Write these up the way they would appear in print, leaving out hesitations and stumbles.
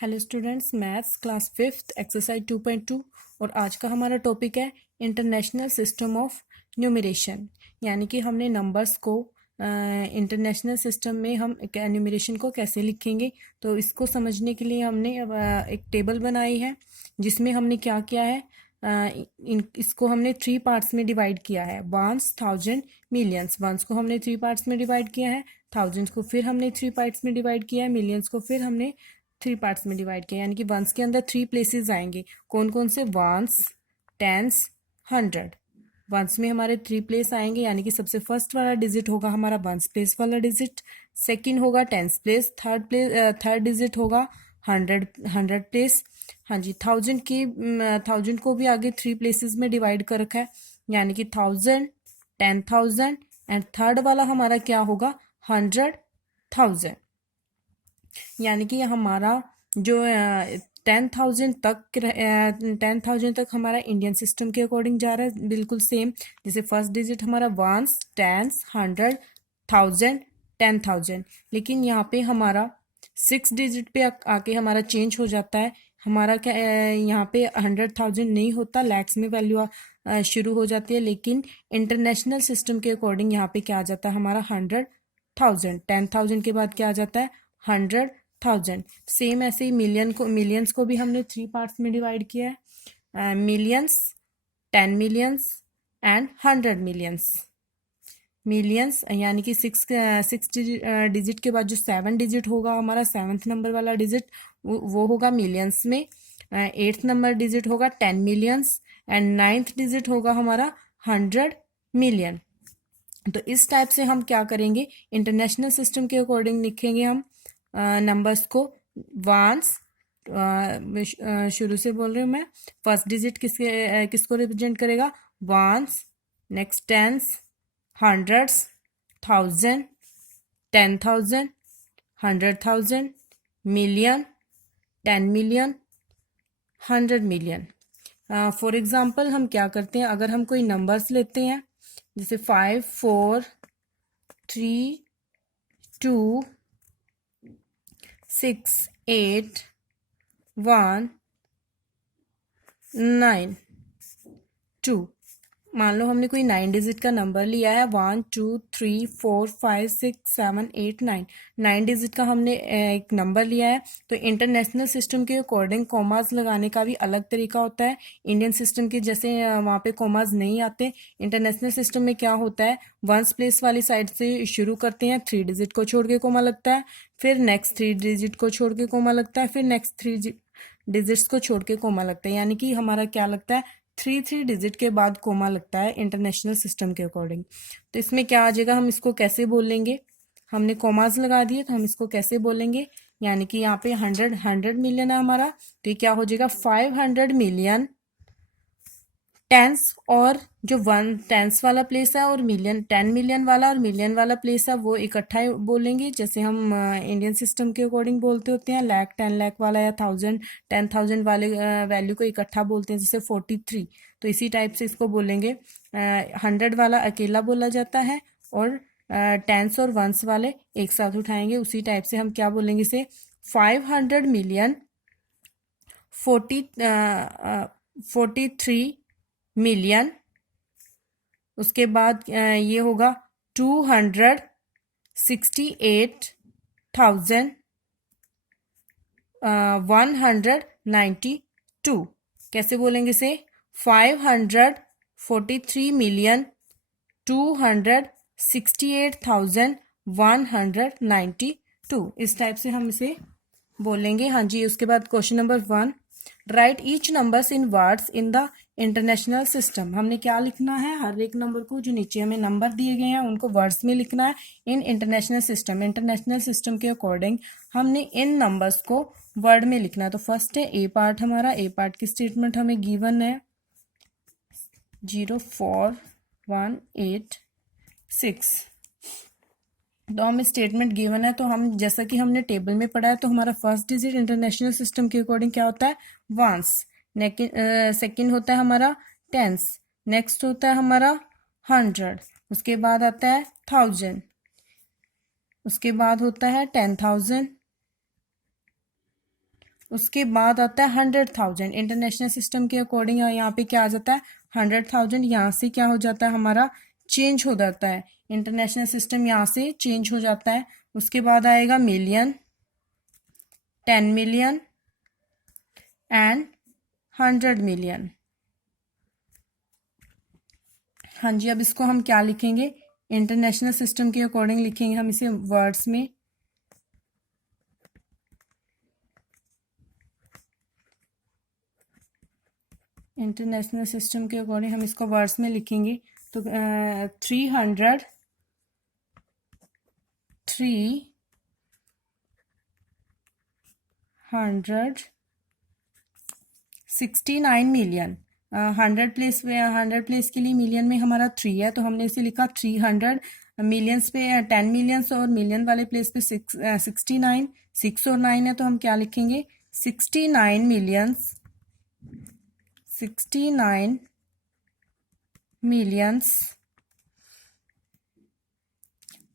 Hello students, maths class fifth exercise 2.2 और आज का हमारा टॉपिक है इंटरनेशनल सिस्टम ऑफ न्यूमरेशन। यानी कि हमने नंबर्स को इंटरनेशनल सिस्टम में हम न्यूमरेशन को कैसे लिखेंगे। तो इसको समझने के लिए हमने एक टेबल बनाई है जिसमें हमने क्या किया है, इसको हमने 3 पार्ट्स में डिवाइड किया है। Once, thousand, millions. वंस को हमने 3 पार्ट्स में डिवाइड किया है, थाउजेंड्स को फिर हमने 3 पार्ट्स में डिवाइड किया है, मिलियंस को फिर हमने 3 पार्ट्स में डिवाइड किया। यानी कि वंस के अंदर 3 प्लेसेस आएंगे। कौन कौन से? Once, tense, 100। वंस में हमारे 3 प्लेस आएंगे, यानी कि सबसे फर्स्ट वाला डिजिट होगा हमारा वंस प्लेस वाला डिजिट, सेकंड होगा टेंस प्लेस, थर्ड डिजिट होगा 100 प्लेस। हाँ जी, थाउजेंड को भी आगे 3 प्लेसेस में डिवाइड कर रखा है, यानी कि 1000, 10,000 एंड थर्ड वाला हमारा क्या होगा? 100,000। यानी कि हमारा जो 10,000 तक हमारा इंडियन सिस्टम के अकॉर्डिंग जा रहा है, बिल्कुल सेम। जैसे फर्स्ट डिजिट हमारा वंस, टेंस, 100, 1000, 10,000। लेकिन यहाँ पे हमारा 6 डिजिट पे आके हमारा चेंज हो जाता है। हमारा क्या यहाँ पे 100,000 नहीं होता, लैक्स में वैल्यू शुरू हो जाती है। लेकिन इंटरनेशनल सिस्टम के अकॉर्डिंग यहाँ पे क्या आ जाता है हमारा? 100,000। 10,000 के बाद क्या आ जाता है? 100,000। सेम ऐसे ही मिलियंस को भी हमने 3 पार्ट्स में डिवाइड किया है। Millions, 10 millions and 100 millions. Millions यानी कि 6 डिजिट के बाद जो 7 डिजिट होगा हमारा, 7th नंबर वाला डिजिट वो होगा मिलियंस में। 8th नंबर डिजिट होगा 10 मिलियंस एंड 9th डिजिट होगा हमारा 100 मिलियन। तो इस टाइप से हम क्या करेंगे, इंटरनेशनल सिस्टम के अकॉर्डिंग लिखेंगे हम नंबर्स को। वंस, शुरू से बोल रही हूँ मैं। फर्स्ट डिजिट किसको रिप्रेजेंट करेगा? Ones, next tens, hundreds, 1000, 10,000, 100,000, million, 10 million, 100 million. For example हम क्या करते हैं, अगर हम कोई नंबर्स लेते हैं जैसे 5, 4, 3, 2, 6, 8, 1, 9, 2। मान लो हमने कोई 9 डिजिट का नंबर लिया है, 1, 2, 3, 4, 5, 6, 7, 8, 9। 9 डिजिट का हमने एक नंबर लिया है। तो इंटरनेशनल सिस्टम के अकॉर्डिंग कॉमास लगाने का भी अलग तरीका होता है। इंडियन सिस्टम के जैसे वहाँ पे कॉमास नहीं आते। इंटरनेशनल सिस्टम में क्या होता है, वंस प्लेस वाली साइड से शुरू करते हैं, 3 डिजिट को छोड़ के कोमा लगता है, फिर नेक्स्ट 3 डिजिट को छोड़ के कोमा लगता है, फिर नेक्स्ट 3 डिजिट्स को छोड़ के कोमा लगता है। यानी कि हमारा क्या लगता है, 3 डिजिट के बाद कोमा लगता है इंटरनेशनल सिस्टम के अकॉर्डिंग। तो इसमें क्या आ जाएगा, हम इसको कैसे बोलेंगे? हमने कोमाज लगा दिए तो हम इसको कैसे बोलेंगे? यानी कि यहाँ पे 100 मिलियन है हमारा, तो ये क्या हो जाएगा? 500 मिलियन टेंस, और जो 1 टेंस वाला प्लेस है और 10 मिलियन वाला और मिलियन वाला प्लेस है वो इकट्ठा बोलेंगे। जैसे हम इंडियन सिस्टम के अकॉर्डिंग बोलते होते हैं, लाख, 10 लाख वाला या 10,000 वाले वैल्यू को इकट्ठा बोलते हैं, जैसे 43। तो इसी टाइप से इसको बोलेंगे। 100 वाला अकेला बोला जाता है और टेंस और वंस वाले एक साथ उठाएंगे। उसी टाइप से हम क्या बोलेंगे इसे? 500 मिलियन 43 मिलियन। उसके बाद ये होगा 268,192। कैसे बोलेंगे इसे? 543 मिलियन 268,192। इस टाइप से हम इसे बोलेंगे। हाँ जी, उसके बाद question number 1, right each numbers in words in the international system. हमने क्या लिखना है, हर एक नंबर को, जो नीचे हमें नंबर दिए गए हैं उनको वर्ड्स में लिखना है in international system. International system के अकॉर्डिंग हमने इन नंबर्स को वर्ड में लिखना है। तो फर्स्ट है ए पार्ट हमारा। ए पार्ट की स्टेटमेंट हमें गिवन है 04186। तो हमें स्टेटमेंट गिवन है, तो हम जैसा कि हमने टेबल में पढ़ा है, तो हमारा फर्स्ट डिजिट इंटरनेशनल सिस्टम के अकॉर्डिंग क्या होता है? वंस। सेकंड होता है हमारा टेंस। नेक्स्ट होता है हमारा 100। उसके बाद आता है 1000। उसके बाद होता है 10,000। उसके बाद आता है 100,000। इंटरनेशनल सिस्टम के अकॉर्डिंग यहाँ पे क्या आ जाता है 100,000। यहाँ से क्या हो जाता है हमारा चेंज हो जाता है, इंटरनेशनल सिस्टम यहाँ से चेंज हो जाता है। उसके बाद आएगा मिलियन, 10 मिलियन एंड 100 मिलियन। हाँ जी, अब इसको हम क्या लिखेंगे, इंटरनेशनल सिस्टम के अकॉर्डिंग लिखेंगे हम इसे वर्ड्स में। इंटरनेशनल सिस्टम के अकॉर्डिंग हम इसको वर्ड्स में लिखेंगे। तो 369 मिलियन। 100 प्लेस के लिए मिलियन में हमारा 3 है, तो हमने इसे लिखा 300। मिलियंस पे 10 मिलियंस और मिलियन वाले प्लेस पे 69, 6 और 9 है, तो हम क्या लिखेंगे 69 मिलियंस, 69 मिलियंस।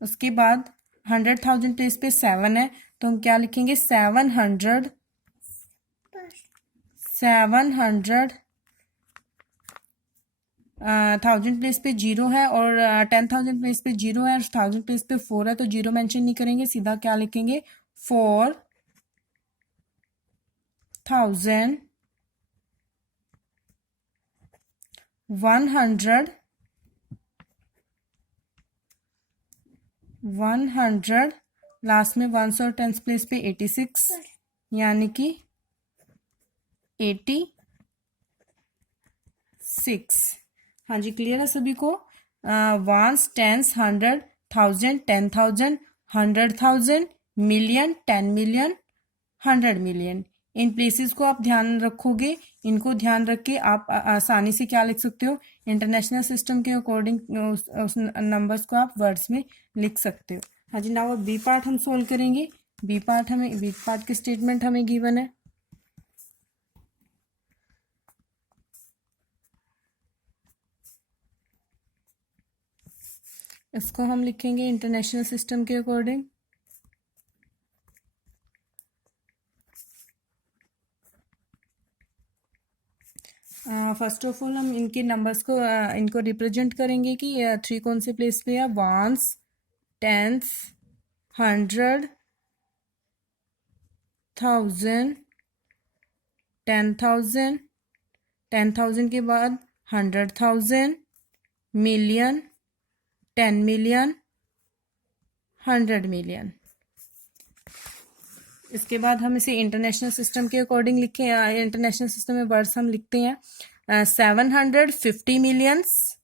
उसके बाद 100,000 प्लेस पे 7 है, तो हम क्या लिखेंगे 700 1000 प्लेस पे 0 है और 10,000 प्लेस पे 0 है और 1000 प्लेस पे 4 है, तो 0 मेंशन नहीं करेंगे, सीधा क्या लिखेंगे 4,100 100 लास्ट में 1 और 10 प्लेस पे 86, यानी कि 86। हाँ जी, क्लियर है सभी को। 1, 10, 100, 1000, 10,000, 100,000, million, 10 million, 100 million. In places को आप ध्यान रखोगे, इनको ध्यान रख के आप आसानी से क्या लिख सकते हो, इंटरनेशनल सिस्टम के अकॉर्डिंग उस नंबर्स को आप वर्ड्स में लिख सकते हो। हाँ जी, नाउ बी पार्ट हम सोल्व करेंगे। बी पार्ट के स्टेटमेंट हमें गिवन है। इसको हम लिखेंगे इंटरनेशनल सिस्टम के अकॉर्डिंग। फर्स्ट ऑफ ऑल हम इनके नंबर्स को इनको रिप्रेजेंट करेंगे कि 3 कौन से प्लेस पे है, 1s, 10s, 100, 1000, 10,000, 10,000 के बाद 100,000, मिलियन, 10 मिलियन, 100 मिलियन। इसके बाद हम इसे इंटरनेशनल सिस्टम के अकॉर्डिंग लिखें। इंटरनेशनल सिस्टम में वर्ड्स हम लिखते हैं 750 मिलियंस,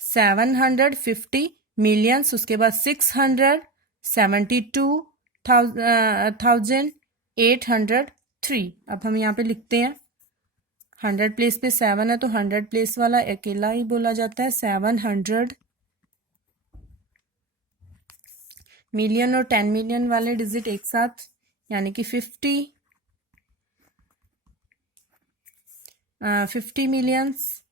750 मिलियंस। उसके बाद 672,803। अब हम यहाँ पे लिखते हैं 100 प्लेस पे 7 है, तो 100 प्लेस वाला अकेला ही बोला जाता है 700। मिलियन और 10 मिलियन वाले डिजिट एक साथ, यानी कि 50 मिलियंस।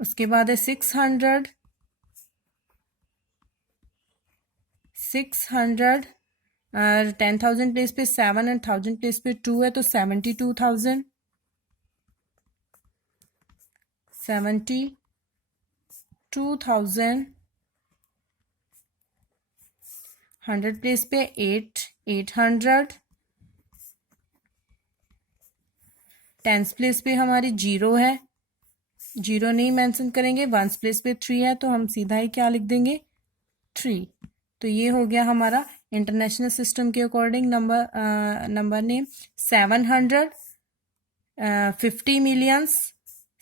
उसके बाद है 600, 10,000 प्लेस पे 7 एंड 1000 प्लेस पे 2 है, तो 72,000, 72,000। 100 प्लेस पे 800। 10 प्लेस पे हमारी 0 है, 0 नहीं मेंशन करेंगे। 1 प्लेस पे 3 है, तो हम सीधा ही क्या लिख देंगे 3। तो ये हो गया हमारा इंटरनेशनल सिस्टम के अकॉर्डिंग नंबर नेम 750 मिलियंस,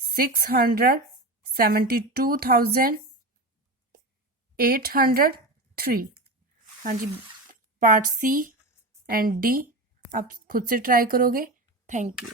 672,803। हाँ जी, पार्ट सी एंड डी आप खुद से ट्राई करोगे। Thank you.